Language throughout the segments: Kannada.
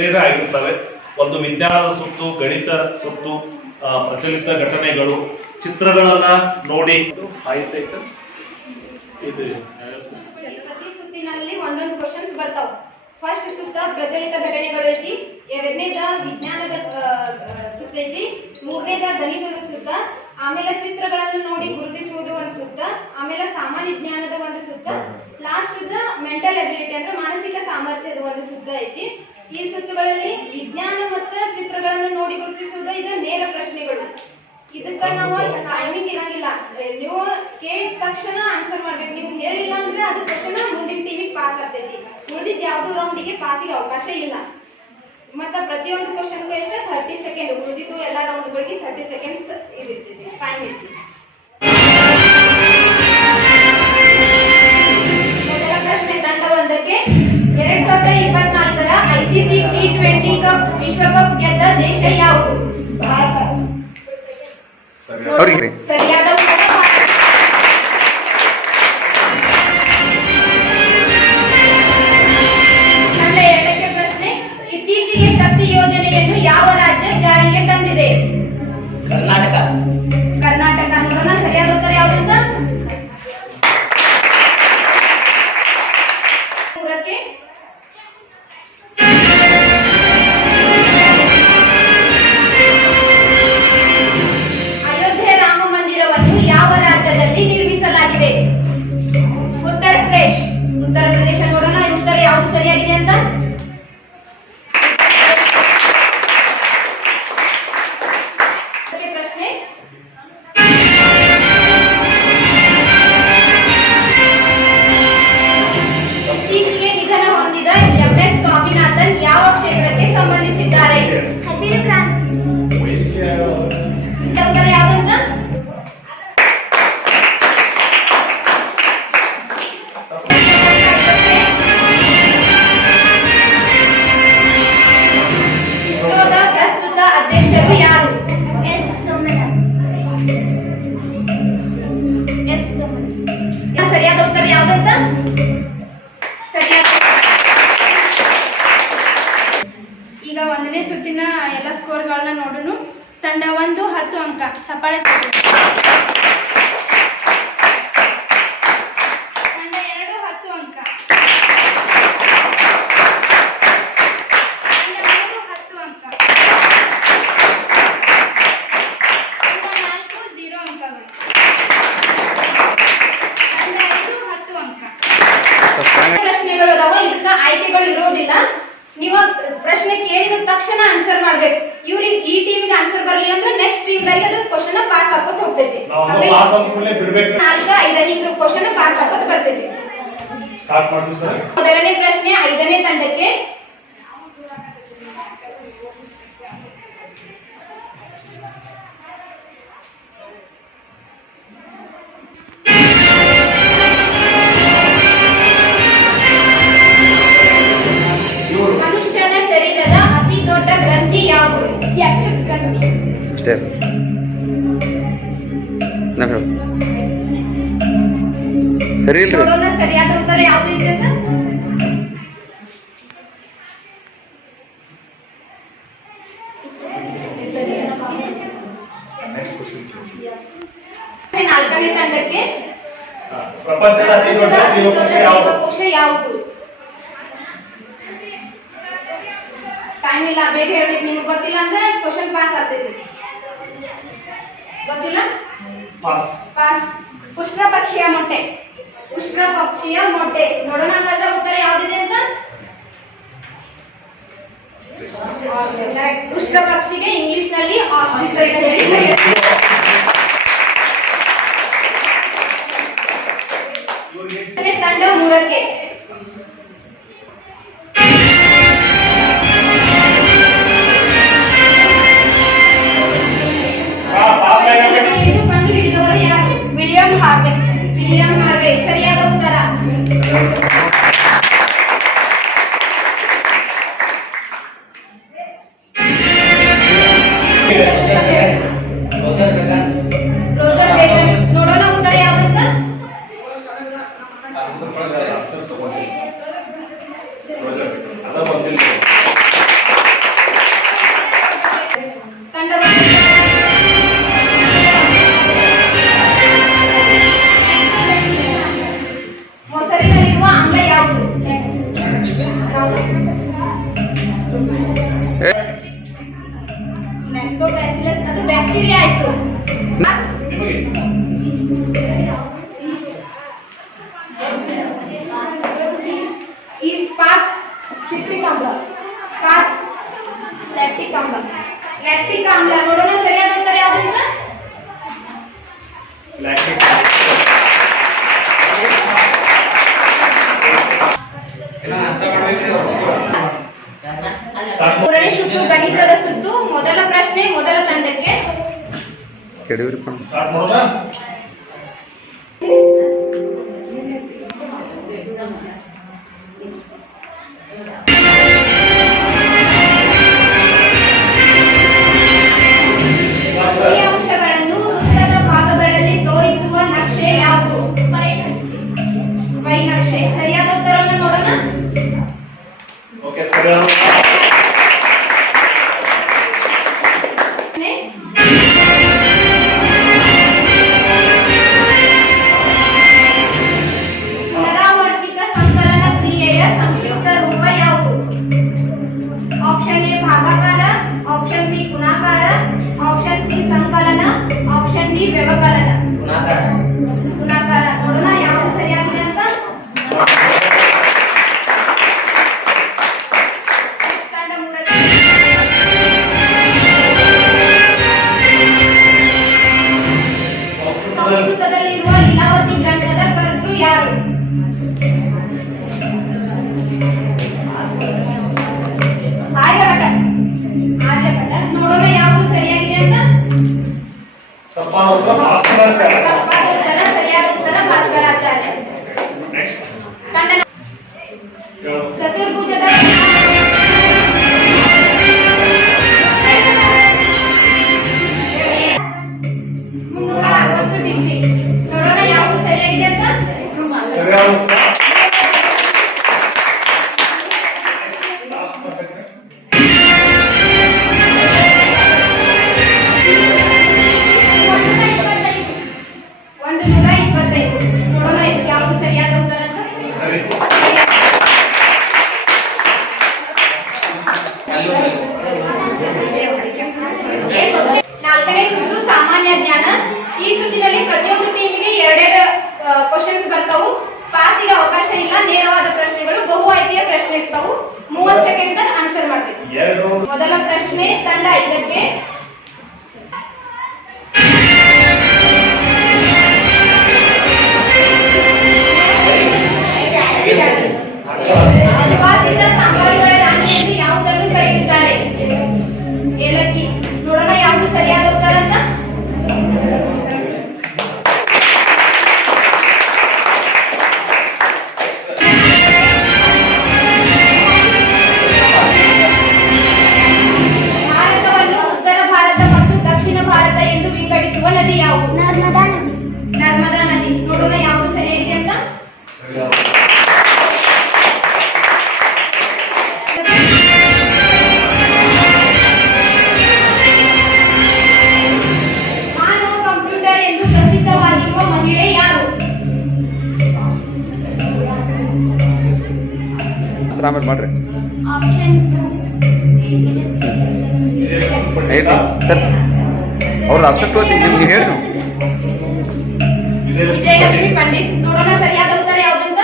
ಬೇರೆ ಆಗಿರ್ತವೆ. ಒಂದು ವಿಜ್ಞಾನದ ಸುತ್ತು ಗಣಿತ ಸುತ್ತು ಪ್ರಚಲಿತ ಘಟನೆಗಳು ಚಿತ್ರಗಳನ್ನ ನೋಡಿ. ಸಾಹಿತ್ಯ ಇದು ಸುತ್ತಿನಲ್ಲಿ ಒಂದೊಂದು ಕ್ವಶನ್ಸ್ ಬರ್ತಾವ. ಫಸ್ಟ್ ಸುತ್ತ ಪ್ರಚಲಿತ ಘಟನೆಗಳು ಐತಿ ಎರಡನೇದ ವಿಜ್ಞಾನದ ಸುತ್ತ ಐತಿ ಮೂರನೇದ ಗಣಿತದ ಸುತ್ತ ಆಮೇಲೆ ಚಿತ್ರಗಳನ್ನು ನೋಡಿ ಗುರುತಿಸುವುದು ಒಂದು ಸುತ್ತ ಆಮೇಲೆ ಸಾಮಾನ್ಯ ಜ್ಞಾನದ ಒಂದು ಸುತ್ತ ಲಾಸ್ಟ್ ಮೆಂಟಲ್ ಅಬಿಲಿಟಿ ಅಂದ್ರೆ ಮಾನಸಿಕ ಸಾಮರ್ಥ್ಯದ ಒಂದು ಸುತ್ತ ಐತಿ. ಈ ಸುತ್ತುಗಳಲ್ಲಿ ವಿಜ್ಞಾನ ಮತ್ತು ಚಿತ್ರಗಳನ್ನು ನೋಡಿ ಗುರುತಿಸುವುದು ಇದು ನೇರ ಪ್ರಶ್ನೆಗಳು. ಇದಕ್ಕ ನಾವು ಟೈಮಿಂಗ್ ಇರಂಗಿಲ್ಲ. ನೀವು ಕೇಳಿದ ತಕ್ಷಣ ಆನ್ಸರ್ ಮಾಡ್ಬೇಕು. ನೀವು ಹೇಳಿಲ್ಲ ಅಂದ್ರೆ ಅದ ತಕ್ಷಣ ಮುಂದಿನ ಟಿವಿ ಪಾಸ್ ಆಗ್ತೈತಿ. ಉಳಿದಿದ್ದು ಯಾವ್ದು ರೌಂಡಿಗೆ ಪಾಸಿಗೆ ಅವಕಾಶ ಇಲ್ಲ. ಮತ್ತ ಪ್ರತಿಯೊಂದು ಕ್ವಶನ್ಗೂ ಎಷ್ಟೇ ಥರ್ಟಿ ಸೆಕೆಂಡ್ ಉಳಿದಿದ್ದು ಎಲ್ಲ ರೌಂಡ್ಗಳಿಗೆ ಥರ್ಟಿ ಸೆಕೆಂಡ್ಸ್ ಇರ್ತೈತಿ ಟೈಮ್ ಐತಿ ದೇಶ ಯಾವುದು? ಭಾರತ. ಸರಿಯಾದ ತಂಡ ಒಂದು ಹತ್ತು ಅಂಕ. ಚಪ್ಪಾಳೆ. ತಂಡ. ಎರಡು ಹತ್ತು ಅಂಕ. ತಂಡ ಮೂರು ಹತ್ತು ಅಂಕ. ತಂಡ ನಾಲ್ಕು ಝೀರೋ ಅಂಕಗಳು. ತಂಡ ಐದು ಹತ್ತು ಅಂಕ. ಪ್ರಶ್ನೆಗಳು ಅದಾವ, ಇದಕ್ಕ ಆಯ್ಕೆಗಳು ಇರೋದಿಲ್ಲ. ನೀವು ಪ್ರಶ್ನೆ ಕೇಳಿದ ತಕ್ಷಣ ಆನ್ಸರ್ ಮಾಡ್ಬೇಕು. ಇವ್ರಿಗೆ ಈ ಟೀಮಿಗೆ ಆನ್ಸರ್ ಬರಲಿಲ್ಲ ಅಂದ್ರೆ ನೆಕ್ಸ್ಟ್ ಟೀಮ್ ಗಳಿಗೆ ಅದು ಕ್ವಶನ್ ಪಾಸ್ ಹಾಕೋತ ಹೋಗ್ತೈತಿ. ಪಾಸ್ ಆದ್ಮೇಲೆ ಬಿಡಬೇಕು. ನಾಲ್ಕ ಹಿಂಗ ಕ್ವಶನ್ ಪಾಸ್ ಹಾಕೋತ ಬರ್ತೈತಿ. ಸ್ಟಾರ್ಟ್ ಮಾಡ್ತೀವಿ ಸರ್. ಮೊದಲನೇ ಪ್ರಶ್ನೆ ಐದನೇ ತಂಡಕ್ಕೆ ಇಲ್ರಿ ನೋಡೋಣ ಸರಿಯಾದ ಉತ್ತರ ಯಾವ್ದು ಇದೆ ಅಂತ? ನಾಲ್ಕನೇ ತಂಡಕ್ಕೆ. ಪ್ರಪಂಚದ ಅತಿ ದೊಡ್ಡ ಜೀವಕೋಶ ಯಾವುದು? ಜೀವಕೋಶ ಯಾವುದು? ಟೈಮ್ ಇಲ್ಲ ಬೇಗ ಹೇಳ್ಬೇಕು. ನಿಮ್ಗೆ ಗೊತ್ತಿಲ್ಲ ಅಂದ್ರೆ ಕ್ವಶನ್ ಪಾಸ್ ಆಗ್ತೈತಿ. ಗೊತ್ತಿಲ್ಲ? ಪಾಸ್ ಪಾಸ್ ಉಷ್ಟ್ರ ಪಕ್ಷಿಯ ಮೊಟ್ಟೆ. ಉಷ್ಟ್ರ ಪಕ್ಷಿಯ ಮೊಟ್ಟೆ. ನೋಡೋಣ ಉತ್ತರ ಯಾವ್ದಿದೆ ಅಂತ? ಉಷ್ಣ ಪಕ್ಷಿಗೆ ಇಂಗ್ಲಿಷ್ನಲ್ಲಿ ಆಸ್ಟ್ರಿಚ್ ಅಂತ ಹೇಳಿ ತಂಡ ಮೂರಕ್ಕೆ. তারপর না? ವಿಧಾನ ಈ ಸುತ್ತಿನಲ್ಲಿ ಪ್ರತಿಯೊಂದು ಟೀಮ್ಗೆ ಎರಡೆರಡು ಕ್ವಶನ್ಸ್ ಬರ್ತವು ಪಾಸಿಗೆ ಅವಕಾಶ ಇಲ್ಲ ನೇರವಾದ ಪ್ರಶ್ನೆಗಳು ಬಹು ಆಯ್ಕೆಯ ಪ್ರಶ್ನೆ ಇರ್ತವು ಮೂವತ್ ಸೆಕೆಂಡ್ ಆನ್ಸರ್ ಮಾಡ್ಬೇಕು. ಮೊದಲ ಪ್ರಶ್ನೆ ತಂಡ ಐದಕ್ಕೆ. ಕಾಮೆಂಟ್ ಮಾಡ್ರಿ ಸರ್ ಅವ್ರ ಆಪ್ಷನ್ ತೋತೀನಿ ನಿಮ್ಗೆ ಹೇಳಿ ನಾವು ವಿಜಯಲಕ್ಷ್ಮಿ ಪಂಡಿತ್ ನೋಡೋಣ ಸರಿಯಾದ ಉತ್ತರ ಯಾವುದಂತ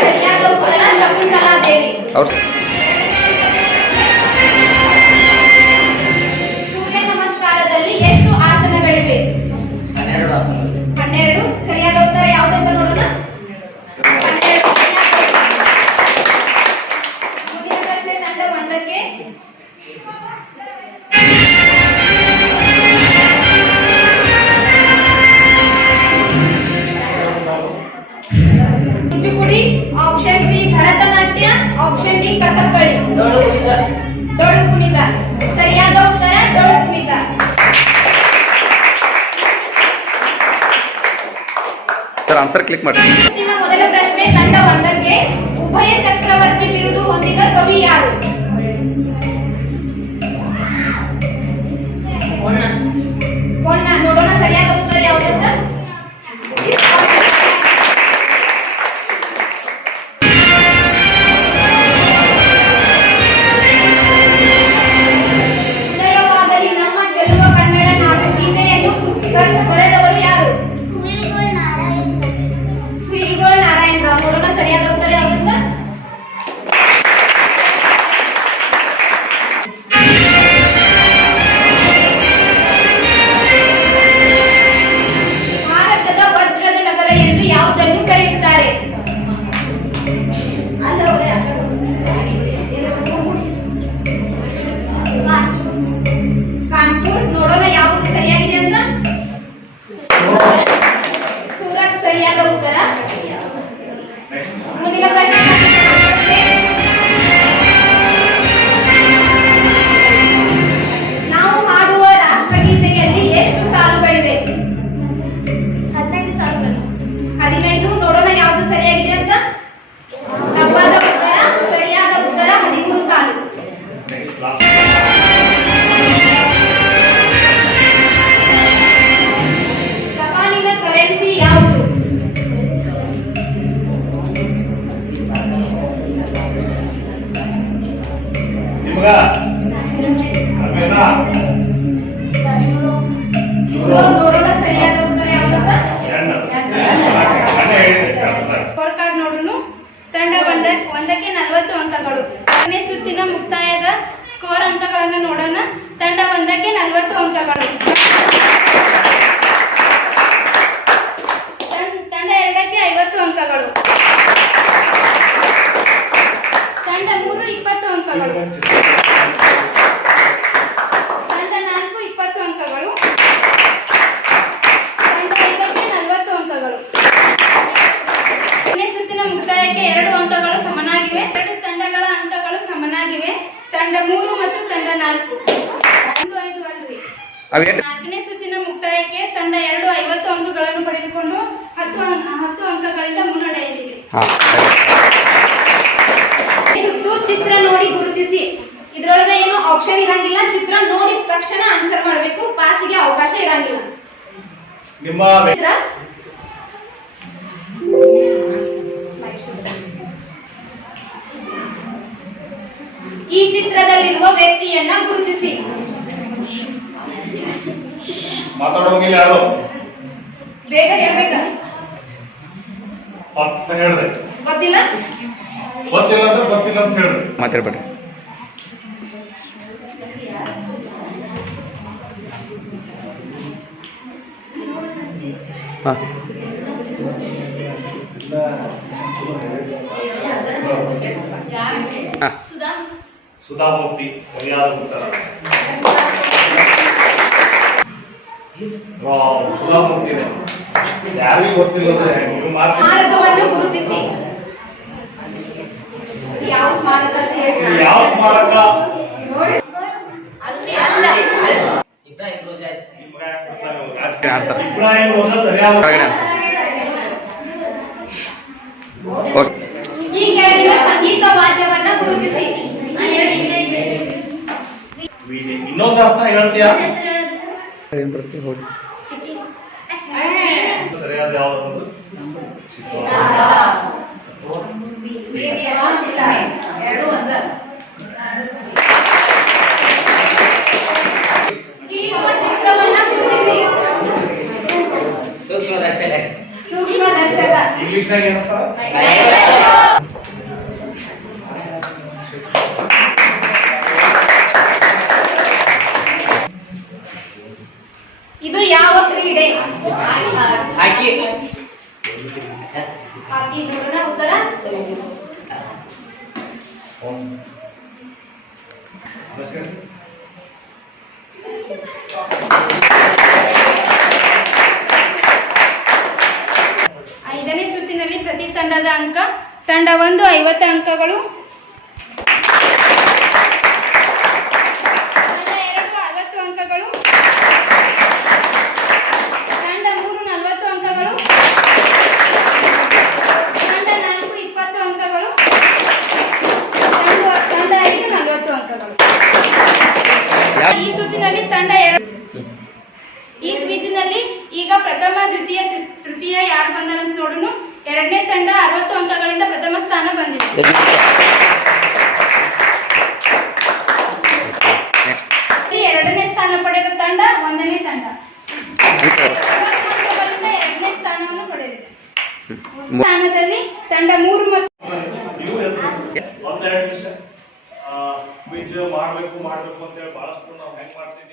ಸರಿಯಾದ ಉತ್ತರ ಶಕುಂತಲಾ ದೇವಿ ಅವ್ರ ಕಕ್ಕಳಿ ಡೊಳ್ಳು ಕುಣಿತ ಸರಿಯಾದ ಉತ್ತರ Dollu Kunitha sir answer click ಮಾಡಿ. ಮೊದಲ ಪ್ರಶ್ನೆ ತಂಡ ಒಂದಕ್ಕೆ ಉಭಯ ಚಕ್ರವರ್ತಿ ಬಿರುದು ಹೊಂದಿದ ಕವಿ ಯಾರು? ತಂಡ ಒಂದ, ಒಂದಕ್ಕೆ ನಲವತ್ತು ಅಂಕಗಳು. ಎರಡನೇ ಸುತ್ತಿನ ಮುಕ್ತಾಯದ ಸ್ಕೋರ್ ಅಂಕಗಳನ್ನು ನೋಡೋಣ. ತಂಡ ಒಂದಕ್ಕೆ ನಲವತ್ತು ಅಂಕಗಳು. ತಂಡ ಎರಡಕ್ಕೆ ಐವತ್ತು ಅಂಕಗಳು. ತಂಡ ಮೂರು, ಇಪ್ಪತ್ತು ಅಂಕಗಳು ತಂಡ ನಾಲ್ಕು ಇಪ್ಪತ್ತು ಅಂಕಗಳು ತಂಡ ಐದಕ್ಕೆ ನಲವತ್ತು ಅಂಕಗಳು ಎರಡನೇ ಸುತ್ತಿನ ಮುಕ್ತಾಯಕ್ಕೆ ಎರಡು ಅಂಕಗಳು ಸಮನಾಗಿವೆ. ಎರಡು ತಂಡಗಳ ಅಂಕಗಳು ಸಮನಾಗಿವೆ. ತಂಡ ಮೂರು ಮತ್ತು ತಂಡ ನಾಲ್ಕು. ಒಂದು ಐದು ಅಲ್ರಿ. ಅವೇನು? ನಾಲ್ಕನೇ ಸುತ್ತಿನ ಮುಕ್ತಾಯಕ್ಕೆ ತಂಡ ಎರಡು ಐವತ್ತು ಅಂಕಗಳನ್ನು ಪಡೆದುಕೊಂಡು ಹತ್ತು ಅಂಕ ಹತ್ತು ಅಂಕಗಳಿಂದ ಮುನ್ನಡೆಯಲ್ಲಿದೆ. ಇದು ಸುತ್ತು ಚಿತ್ರ ನೋಡಿ ಗುರುತಿಸಿ. ಇದ್ರೊಳಗೆ ಏನು ಆಪ್ಷನ್ ಇರಂಗಿಲ್ಲ. ಚಿತ್ರ ನೋಡಿದ ತಕ್ಷಣ ಆನ್ಸರ್ ಮಾಡಬೇಕು. ಪಾಸಿಗೆ ಅವಕಾಶ ಇರಂಗಿಲ್ಲ. ನಿಮ್ಮ ಈ ಚಿತ್ರದಲ್ಲಿರುವ ವ್ಯಕ್ತಿಯನ್ನ ಗುರುತಿಸಿ. ಮಾತಾಡೋಂಗಿಲ್ಲ ಯಾರು? ಬೇಗ ಹೇಳ್ಬೇಕ? ಹೇಳ್ರಿ ಗೊತ್ತಿಲ್ಲ? ಗೊತ್ತಿಲ್ಲ ಅಂದ್ರೆ ಗೊತ್ತಿಲ್ಲ ಅಂತ ಹೇಳ್ರಿ ಮಾತಾಡ್ಬೇಡ್ರಿ. ಹಾಂ. ಹಾಂ. ಸುಧಾ ಸುಧಾಮೂರ್ತಿ ಸರಿಯಾದ ಉತ್ತರ. ಸುಧಾಮೂರ್ತಿ ಯಾರಿಗೂ ಗೊತ್ತಿಲ್ಲ ಯಾವ ಸ್ಮಾರಕ ಇಬ್ರಾಹಿಂ ರೋಜಾ ಸರಿಯಾದ ಈಗ ಸಂಗೀತ ವಾದ್ಯವನ್ನ ಗುರುತಿಸಿ. ಇನ್ನೊಂದು ಅರ್ಥ ಹೇಳ್ತೀಯಾ? ಏನು ಬರುತ್ತೆ ಹೋಗಿ ಸರಿಯಾದ ಯಾವ್ದು? ಸೂಕ್ಷ್ಮ ದರ್ಶಕ. ಇಂಗ್ಲಿಷ್ನಾಗ ಏನಂತ ಇದು ಹಾಕಿ. ಹಾಕಿ ನೋಡೋಣ ಉತ್ತರ. ಐದನೇ ಸುತ್ತಿನಲ್ಲಿ ಪ್ರತಿ ತಂಡದ ಅಂಕ ತಂಡ ಒಂದು ಐವತ್ತು ಅಂಕಗಳು ತಂಡ ಎರಡು ಅರವತ್ತು ಅಂಕಗಳು ತಂಡ ಮೂರು ನಲವತ್ತು ಅಂಕಗಳು ತಂಡ ನಾಲ್ಕು ಇಪ್ಪತ್ತು ಅಂಕಗಳು ತಂಡ ತಂಡ ಐದು ನಲವತ್ತು ಅಂಕಗಳು ಈ ಸುತ್ತಿನಲ್ಲಿ ತಂಡ ಎರಡು ಈ ಕ್ವಿಜ್ನಲ್ಲಿ ಈಗ ಪ್ರಥಮ, ದ್ವಿತೀಯ ತೃತೀಯ ಯಾರು ಬಂದಾರ ಅಂತ ನೋಡೋಣ ಎರಡನೇ ತಂಡ ಅರವತ್ತು ಅಂಕಗಳಿಂದ ಪ್ರಥಮ ಸ್ಥಾನ ಬಂದಿದೆ. ಎರಡನೇ ಸ್ಥಾನ ಪಡೆದ ತಂಡ ಒಂದನೇ ತಂಡ. ಎರಡನೇ ಸ್ಥಾನವನ್ನು ಪಡೆದಿದೆ. ಸ್ಥಾನದಲ್ಲಿ ತಂಡ ಮೂರು ಮತ್ತು ಮಾಡ್ಬೇಕು ಮಾಡ್ಬೇಕು ಅಂತ ಹೇಳಿ ಬಹಳಷ್ಟು ನಾವು ಹೆಂಗ್ ಮಾಡ್ತೀವಿ